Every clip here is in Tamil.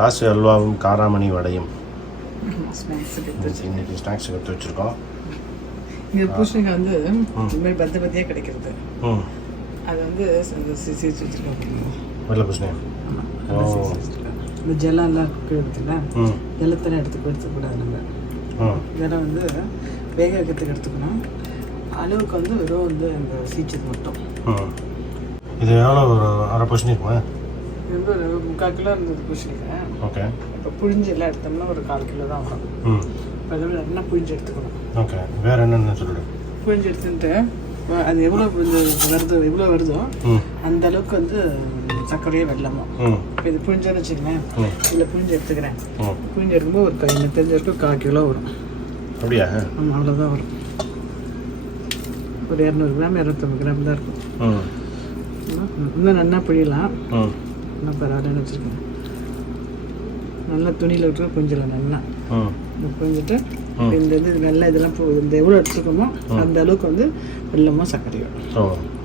காசு அல்வாவும் காராமணி வடையும் இன்னைக்கு ஸ்நாக்ஸ் எடுத்து வச்சுருக்கோம். இங்கே பூசணிக்காய் வந்து இந்த மாதிரி பத்தியாக கிடைக்கிறது. அது வந்து சீச்சு வச்சுருக்கோம். வெள்ளை பூசணியா? இந்த ஜெல்லாம் எடுத்துக்கல, ஜலத்தெல்லாம் எடுத்துக்கூடாது. நம்ம இதெல்லாம் வந்து வேக வைக்கிறதுக்கு எடுத்துக்கணும். அளவுக்கு வந்து வெறும் வந்து இந்த சீச்சது மட்டும். இது எவ்வளோ? ஒரு அரை பூசணி இருக்குமா? இது வந்து ஒரு 3/4 கிலோ இருந்தது பூசணிக்காய். ஓகே. இப்போ புழிஞ்சு எல்லாம் எடுத்தோம்னா ஒரு 1/4 கிலோ தான் வரும். இப்போ அதை விட என்ன புழிஞ்சு எடுத்துக்கணும். ஓகே. வேறு என்னென்னு சொல்லிடு. புழிஞ்சு எடுத்துட்டு அது எவ்வளோ எவ்வளோ வருதோ அந்த அளவுக்கு வந்து சர்க்கரையோ வெல்லமோ. இப்போ இது புழிஞ்சோன்னு வச்சுக்கலேன், இதில் புழிஞ்சு எடுத்துக்கிறேன். புழிஞ்சு எடுக்கும்போது ஒரு எனக்கு தெரிஞ்ச வரைக்கும் 1/4 கிலோ வரும். அப்படியா? ஆமாம், அவ்வளோதான் வரும். ஒரு 200 கிராம் 250 கிராம் தான் இருக்கும். இன்னும் நல்லா புழியலாம். இன்னும் பரவாயில்லன்னு வச்சுருக்கேன். நல்லா துணியில் விட்டு கொஞ்சம் நல்லா புழிஞ்சிட்டு இந்த இது நல்லா இதெல்லாம் இந்த எவ்வளோ எடுத்துருக்கோமோ அந்த அளவுக்கு வந்து வெல்லமோ சர்க்கரையோ.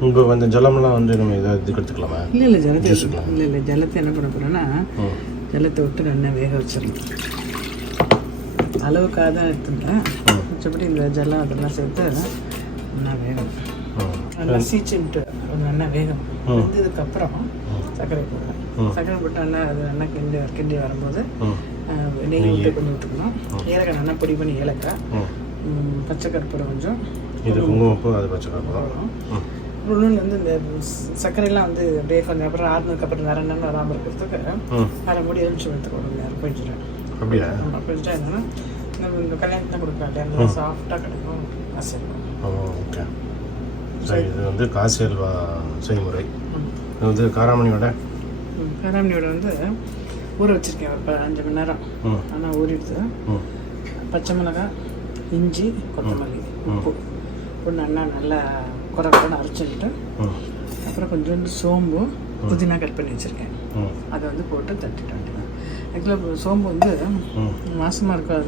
உங்கள் வந்து ஜலம்லாம் வந்து நம்ம ஏதாவது இதுக்கு எடுத்துக்கலாமா? இல்லை ஜலத்தை என்ன பண்ண போகிறோன்னா ஜலத்தை விட்டு நல்லா வேக வச்சிடணும். அளவுக்காக தான் எடுத்துட்டேன். மிச்சப்படி இந்த ஜலம் அதெல்லாம் சேர்த்து நல்லா வேகும். நல்லா சீச்சுட்டு நல்லா வேகும். வெந்ததுக்கப்புறம் சர்க்கரை போடணும். சர்க்கரை போட்டு நல்லா அது நல்லா கிண்டி வரும்போது நெய் விட்டு கொஞ்சம் விட்டுக்கணும். ஏலக்காய் நல்லா பொடி பண்ணி ஏலக்காய், பச்சை கற்பூரம் கொஞ்சம், இது குங்குமப்பூ, அது பச்சை கற்பூரம். இன்னொன்று வந்து இந்த சர்க்கரையெல்லாம் வந்து அப்படியே கொஞ்சம் அப்புறம் ஆறுனதுக்கப்புறம் நிறைய நேரம் வராமல் இருக்கிறதுக்கு அரை மூடி எலுமிச்சை எடுத்துக்க ஒரு நேரம் போயிடுறேன். அப்படியா? போயிடுச்சா என்னன்னா நம்ம இந்த கல்யாணத்தில் கொடுப்பேன் இல்லையா, நல்லா சாஃப்டாக கிடைக்கும். காசு ஓகே. இது வந்து காசு அல்வா செய்முறை. இது வந்து காராமணி வடை. காராமணி வடை வந்து ஊற வச்சுருக்கேன் ஒரு 5 மணி நேரம். ஆனால் ஊறிடுது. பச்சை மிளகாய், இஞ்சி, கொத்தமல்லி, உப்பு ஒன்று நல்லா குறைன்னு அரைச்சிட்டு அப்புறம் கொஞ்சோண்டு சோம்பு, புதினா கட் பண்ணி வச்சுருக்கேன். அதை வந்து போட்டு தட்டிட்டு வேண்டியதான். ஆக்சுவலாக சோம்பு வந்து மாசமாக இருக்கும்.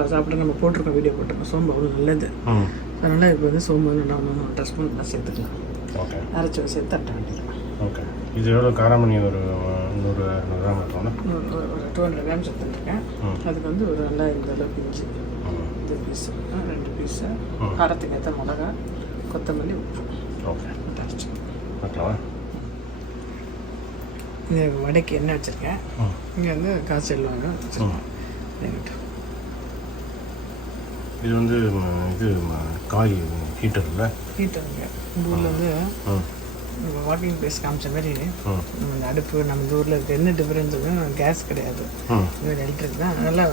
அது சாப்பிட்டு நம்ம போட்டிருக்கோம், வீடியோ போட்டிருக்கோம். சோம்பு அவ்வளோ நல்லது. அதனால் இப்போ வந்து சோம்பு வந்து நான் 1 ஸ்பூன் சேர்த்துக்கலாம். ஓகே. அரைச்சி சேர்த்து தட்ட வேண்டியதான். ஓகே. இது எவ்வளோ? காராமணி ஒரு 100 கிராம் இருக்கும்னா ஒரு 200 கிராம் சேர்த்துருக்கேன். அதுக்கு வந்து ஒரு நல்லா இந்த அளவுக்கு இஞ்சி, இந்த பீஸு 2 பீஸு, காரத்துக்கு ஏற்ற மிளகா, கொத்தமல்லி, உப்பு. ஓகே. அரைச்சி பார்க்கலாமா? இது வடைக்கு எண்ணெய் வச்சுருக்கேன். இங்கே வந்து காசு எல்லாம் வச்சுருக்கேன். இது வந்து இது காய் ஹீட்டருங்க. ஹீட்டருங்க. இந்த ஊரில் வந்து வாக்கிங் பிளேஸ் காமிச்ச மாதிரி இந்த அடுப்பு நம்ம ஊரில் இருக்க என்ன டிஃப்ரென்ஸ், கேஸ் கிடையாது, இது எலக்ட்ரிக் தான். நல்லா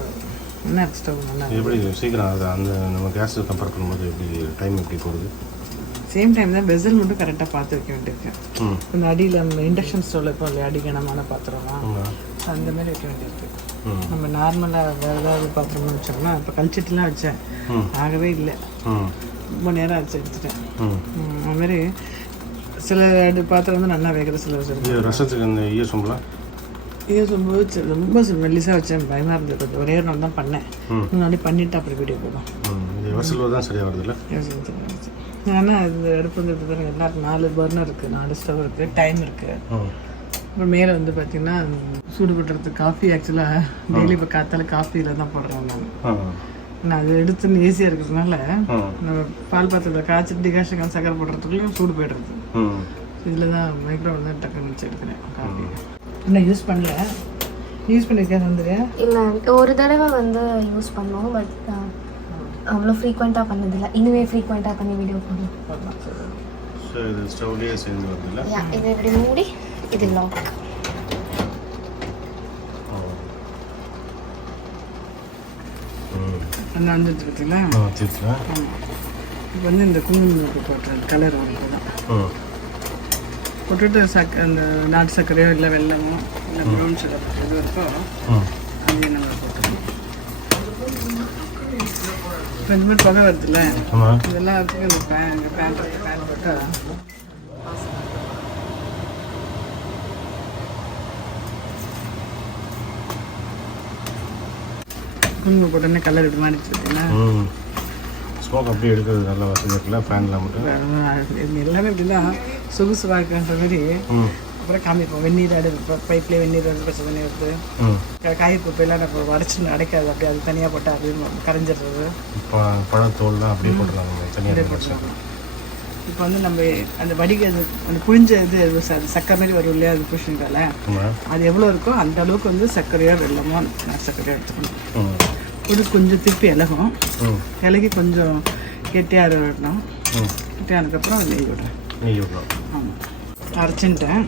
என்ன ஸ்டவ் நல்லா எப்படி சீக்கிரம் அது அந்த நம்ம கேஸ் கம்பேர் பண்ணும்போது எப்படி டைம் எப்படி போகுது? சேம் டைம் தான். வெசல் மட்டும் கரெக்டாக பார்த்து வைக்க வேண்டியிருக்கு. இந்த அடியில் நம்ம இண்டக்ஷன் ஸ்டவ்வில் இப்போ இல்லையா அடிக்கணமான பாத்திரம்லாம் அந்த மாதிரி வைக்க வேண்டியிருக்கு. நம்ம நார்மலாக வேறு ஏதாவது பாத்திரமா வச்சோம்னா இப்போ கழிச்சிட்டுலாம் வச்சேன், ஆகவே இல்லை. ரொம்ப நேரம் ஆச்சு எடுத்துட்டேன். அதுமாதிரி சில பாத்திரம் வந்து நல்லா வேகிற சில ரசத்துக்கு அந்த ஈயசொம்புலாம் ஈயசொம்பு ரொம்ப மெல்லிசாக வச்சேன். பயமாக இருந்தது. ஒரே ஒரு நாள் தான் பண்ணேன். முன்னாடி பண்ணிவிட்டு அப்படி வீடியோ போடும். தான் சரியாக வருது இல்லை? ஆனால் இந்த அடுப்பு வந்து எல்லாருக்கும் 4 பர்னர் இருக்குது, 4 ஸ்டவ் இருக்குது, டைம் இருக்குது. அப்புறம் மேலே வந்து பார்த்திங்கன்னா சூடு பண்ணுறதுக்கு காஃபி. ஆக்சுவலாக டெய்லி இப்போ காத்தால காஃபியில் தான் போடுறேன் நான் அது எடுத்துன்னு ஈஸியாக இருக்கிறதுனால நம்ம பால் பாத்திரத்தில் காய்ச்சி டிகாஷன் சக்கரை போடுறதுக்குள்ளேயும் சூடு போய்டுறது. இதில் தான் மைக்ரோவன் தான் டக்குன்னு வச்சு எடுக்கிறேன் காஃபி. இன்னும் யூஸ் பண்ணல. யூஸ் பண்ணியிருக்கேன் வந்து இல்லை, ஒரு தடவை வந்து யூஸ் பண்ணோம். பட் அவ்வளோ ஃப்ரீக்வெண்ட்டாக பண்ணதில்லை. இனிமே ஃப்ரீக்வெண்ட்டாக பண்ணி வீடியோ போடலாம். ஸோ இது ஸ்டவ்லேயே சேர்ந்து வருதுல்ல? இது இப்படி மூடி இது லாக். நல்லா வந்துட்டு இருக்குல்ல? இப்போ வந்து இந்த குங்குமம் போட்டுறது கலர் வந்து தான் போட்டுட்டு அந்த நாட்டு சர்க்கரையோ இல்லை வெல்லமோ இல்லை ப்ரௌன் சுகர் எது இருக்கோ அதையும் நம்ம போட்டுருவோம். இப்போ இந்த மாதிரி புகை வருதுல்ல, இதெல்லாம் வச்சுக்க இந்த பேன் போட்டால் குங்குமம் போட்டோன்னே கலர் இது மாதிரி வச்சுருக்கீங்களா? ஸ்மோக் அப்படியே எடுக்கிறது நல்லா வசதி இருக்குல்ல? ஃபேனில் மட்டும் எல்லாமே இப்படிலாம் சொகுசு வாழ்க்கைன்ற மாதிரி அப்புறம் காமிப்போம் வெந்நீர் பைப்லேயே வெந்நீர் வந்து பச்சை தண்ணி வருது காய்ப்பெல்லாம் நம்ம வடைச்சு அடைக்காது அப்படியே அது தனியாக போட்டால் அப்படியே கரைஞ்சிடுறது. இப்போ பழத்தோல்லாம் அப்படியே போட்டுருவாங்க தனியாக போட்டுருவாங்க. இப்போ வந்து நம்ம அந்த வடிகை அந்த புளிஞ்ச இது சக்கரை மாதிரி வரும் இல்லையா, அது பூசணிக்கால அது எவ்வளோ இருக்கோ அந்த அளவுக்கு வந்து சர்க்கரையோ வெல்லமோ சர்க்கரையோ எடுத்துக்கணும். கொஞ்சம் திருப்பி இலகும், இலகி கொஞ்சம் கெட்டியாக விடணும். கெட்டியானதுக்கப்புறம் நெய் விடுறோம். ஆமாம், அரைச்சின்ட்டேன்.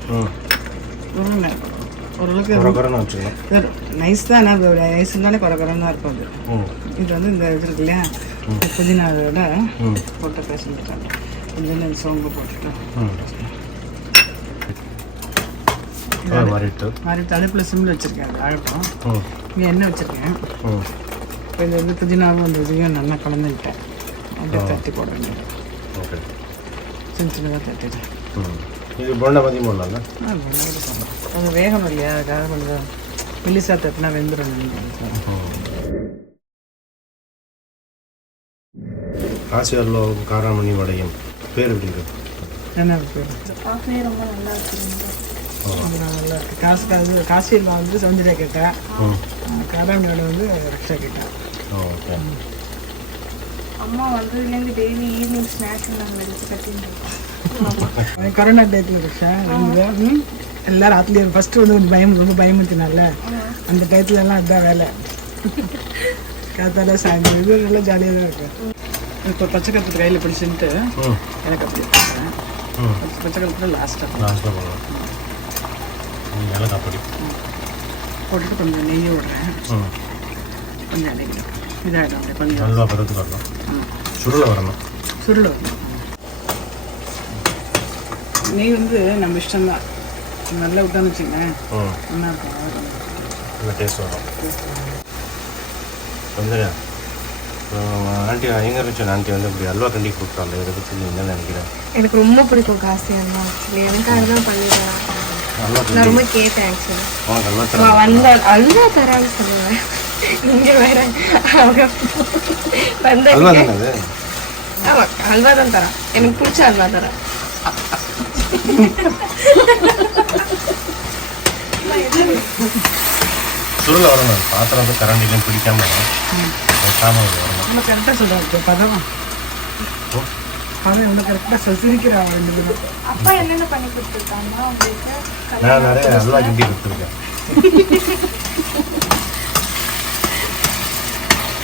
ஓரளவுக்கு நைஸ் தான், ஆனால் அதோட நைஸ்னாலே குறகுறன்னு தான் இருக்கும் அது. இது வந்து இந்த இது இருக்கு இல்லையா, புதினாவோட போட்டு பேசிட்டாங்க. கொஞ்சம் சோம்பு போட்டுட்டு மாறிட்டு அடுப்பில் சிம்மில் வச்சுருக்கேன். அது ஆகட்டும். இங்கே எண்ணெய் வச்சுருக்கேன். இப்போ இந்த வந்து புதினாவும் அந்த இதையும் நல்லா கலந்துக்கிட்டேன். அப்படியே தட்டி போட வேண்டியது. சின்ன சின்னதாக தட்டிட்டேன். இது போண்டா மாதிரி போடலாம்ல? கொஞ்சம் வேகணும் இல்லையா, அதுக்காக கொஞ்சம் பில்லிசா தட்டினா வெந்துடும். காசியாரில் காராமணி வடையும் பேர் எப்படி இருக்கு? என்ன பேர்? ரொம்ப நல்லா இருக்கு. நல்லா இருக்கு. காசியில் வந்து சௌந்தர்யா கேட்டேன், காராமணி வடை வந்து ரக்ஷா கேட்டேன். ஓகே. அம்மா வந்ததுலேருந்து டெய்லி ஈவினிங் ஸ்நாக்ஸ் நாங்கள் எடுத்து கட்டிட்டு கொரோனா டயத்தில் ரக்ஷா எல்லாரும் ராத்திரி ஃபஸ்ட்டு வந்து ரொம்ப பயமுத்தினால அந்த டயத்துலலாம் அதுதான் வேலை. காத்தால சாயந்தரம் இது நல்லா ஜாலியாக தான் இருக்கும். இப்போ பச்சை கருத்து கையில் பிடிச்சின்ட்டு எனக்கு அப்படி பச்சை கருத்து லாஸ்ட்டாக போட்டுட்டு கொஞ்சம் நெய்யை விடுறேன். கொஞ்சம் நெய் இதாகிடும். கொஞ்சம் நல்லா பருத்து வரணும், சுருளை வரணும். சுருளை வரணும். நெய் வந்து நம்ம இஷ்டம்தான், நல்லா விட்டான்னு வச்சுங்களேன் நல்லா இருக்கும். நல்லா டேஸ்ட் வரும். வந்துங்க ஆண்டி ஐயங்கர் வச்சு ஆண்டி வந்து இப்படி அல்வா கண்டி கொடுத்தாங்க. இதை பற்றி நீ என்ன நினைக்கிறேன்? எனக்கு ரொம்ப பிடிக்கும் காசி அல்வா. ஆக்சுவலி எனக்காக தான் பண்ணிடுறேன். நான் ரொம்ப கேட்டேன். ஆக்சுவலி வந்த அல்வா தரான்னு சொல்லுவேன். இங்கே வேற வந்த ஆமாம் அல்வா தான் தரேன். எனக்கு பிடிச்ச அல்வா தரேன். சுருளை வரணும். பாத்திரம் வந்து கரண்டிலையும் பிடிக்காம வரணும். நம்ம கரெக்டாக சொல்கிறாங்க பதம். அவன் இவ்வளோ கரெக்டாக சிரிக்கிறான். அப்பா என்னென்ன பண்ணி கொடுத்துருக்காங்க உங்களுக்கு? நான் நிறைய அல்வா கிண்டி கொடுத்துருக்கேன்.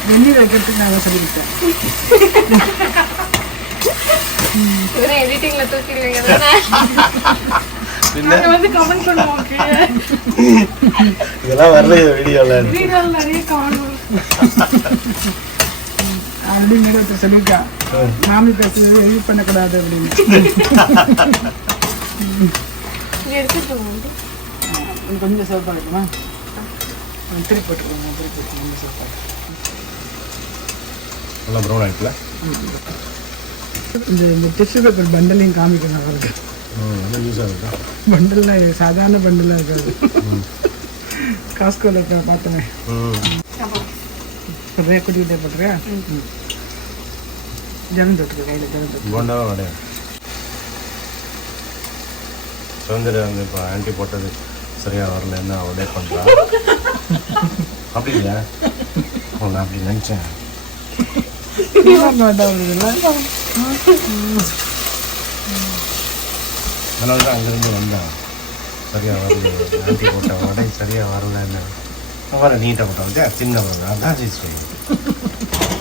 வெந்நீர் வைக்கிறதுக்கு நான் சொல்லிவிட்டேன். எடிட்டிங்ல தூக்கிடுவீங்க வந்து கமெண்ட் பண்ணுவோம். இதெல்லாம் வரல வீடியோல நிறைய கமெண்ட் அப்படின்னு ஒருத்தர் சொல்லியிருக்கான். மாமி பேசுறது எடிட் பண்ணக்கூடாது அப்படின்னு. கொஞ்சம் சோப்பா இருக்குமா? திருப்பி போட்டுருக்கோங்க. கொஞ்சம் சோப்பா நல்லா ப்ரௌன் ஆகிட்டுல. இந்த டிஷ்யூ பேப்பர் பண்டலையும் காமிக்கணும் அவருக்கு. யூஸ் ஆகுது. பண்டல்லாம் சாதாரண பண்டலாக இருக்காது. காஸ்கோவில் பார்த்தேன். போடுறியா குட்டிக்கிட்டே போட்டுறியா? ஜனம் தொட்டுருக்கு கையில். ஜனம் தொட்டு போண்டாவும் கிடையாது. சௌந்தர்யா வந்து இப்போ ஆன்டி போட்டது சரியாக வரலன்னு அவளே பண்ணுறா. அப்படி இல்லையா? நான் அப்படி நினச்சேன். அதனால தான் அங்கேருந்து வந்தேன். சரியாக வரல, ஆண்டி போட்ட உடனே சரியாக வரலன்னு வர நீட்டாக போட்டாங்க. சின்ன வரல அதான் சொல்லி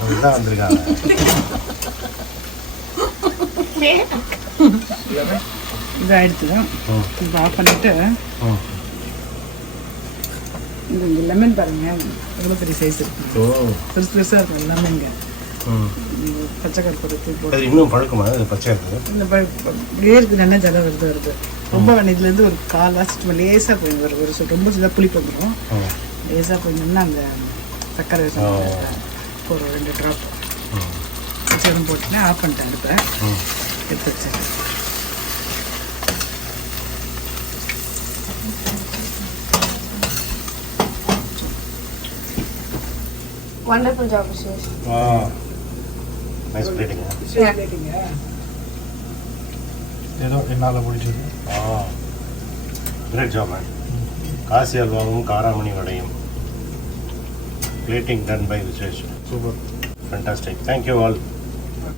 அதுதான் வந்திருக்காங்க. இதாகிடுச்சு. இப்போ ஆஃப் பண்ணிவிட்டு இந்த லெமன் பாருங்க எவ்வளோ பெரிய சைஸ் இருக்கு. பெருசு பெருசாக இருக்கும் எல்லாமே. இங்கே பச்சை கருப்பு போட்டு இன்னும் பழக்கமா பச்சை இருக்குது. இந்த இப்படியே இருக்குது. நல்லா ஜலம் வருது. ரொம்ப இதுலேருந்து ஒரு கால் வாசிட்டு லேசாக போய் வரும். ஒரு சொல் ரொம்ப சில புளிப்பு வந்துடும். லேசாக போயிருந்தோம்னா அந்த சர்க்கரை ஒரு 2 ட்ராப் வச்சதும் போட்டுனேன். ஆஃப் பண்ணிட்டேன். அடுப்பை எடுத்து வச்சேன். Wonderful job, Ashish. Wow. Nice plating. Yeah. ஏதோ என்னால் முடிச்சது. Great job man. காசி அல்வாவும் காராமணி வடையும். Plating done by Vishesh. Super. Fantastic. Thank you all.